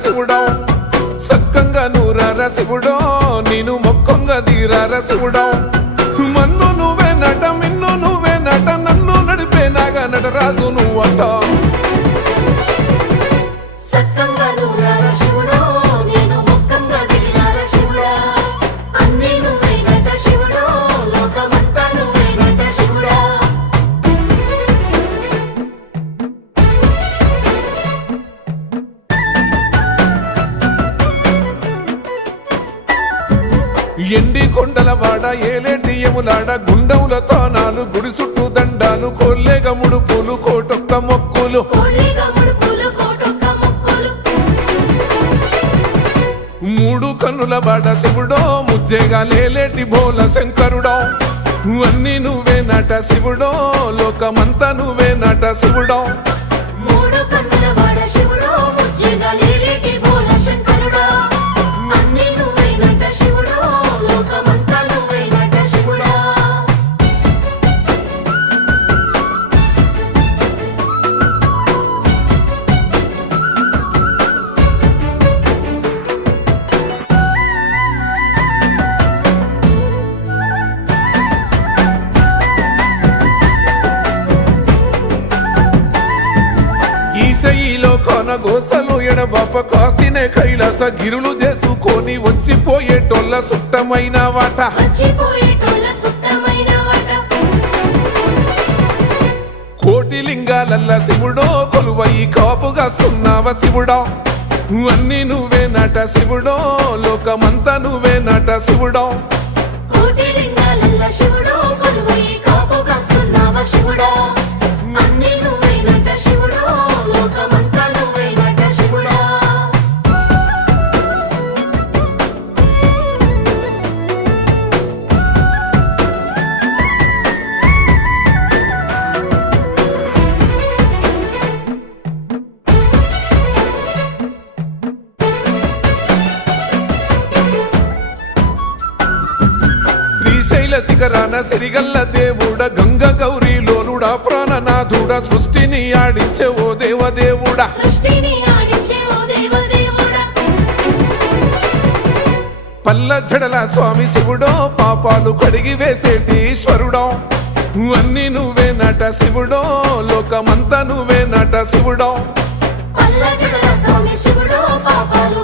శివుడో సక్కంగా నూరార శివుడో నేను మొక్కంగా తీరార శివుడో మన్ను నువ్వే నట మిన్ను నువ్వే నట నన్ను నడిపే నాగా నటరాజు నువ్వట సక్కంగా నూరార శివుడో నేను మొక్కంగా తీరార శివుడా అన్నీ నువ్వే నట శివుడో లోకమంతా నువ్వే నట శివుడా ఎండి కొండల వాడ ఏలేటి ఎములాడ గుండములతో నాలు గుడి చుట్టూ దండాలు కొల్లేగ ముడుపులు కోటొక్క మొక్కులు కోళ్ళిగా ముడుపులు కోటొక్క మొక్కులు మూడు కన్నుల బాడ శివుడో ముజ్జేగా లేలేటి బోల శంకరుడో అన్నీ నువ్వే నట శివుడో లోకమంతా నువ్వే నట శివుడో మూడు కన్నుల వాడ శివుడో ముజ్జేగా లేలేటి బోల శంకరుడా అన్నీ నువ్వే నట శివుడో లోకమంతా నువ్వే నట శివుడా ఈశయిలో కొన గోసలు ఎడబాప కాసినే కైలాస గిరులు చేసుకొని వచ్చిపోయేటోళ్ళ సుట్టమైన వాట వచ్చిపోయేటోళ్ళ సుత్తమైన వాట కోటి లింగాలల్ల శివుడో కొలువయి కాపుగాస్తున్నావ శివుడో అన్నీ నువ్వే నట శివుడో లోకమంతా నువ్వే నట శివుడో కోటి లింగాలల్ల శివుడో కొలువై కాపుగాస్తున్నావ శివుడా అన్నీ నువ్వే నట శివుడో లోకమంతా నువ్వే నట శివుడా శ్రీశైల శిఖరాన సిరిగల్ల దేవుడ గంగ గౌరీ లోలుడా ప్రాణనాథుడ సృష్టిని ఆడించే ఓ దేవదేవుడా సృష్టిని ఆడించే ఓ దేవదేవుడా పల్ల జడల స్వామి శివుడో పాపాలు కడిగి వేసేటి ఈశ్వరుడో అన్నీ నువ్వే నట శివుడో లోకమంతా నువ్వే నట శివుడో పల్ల జడల స్వామి శివుడో పాపాలు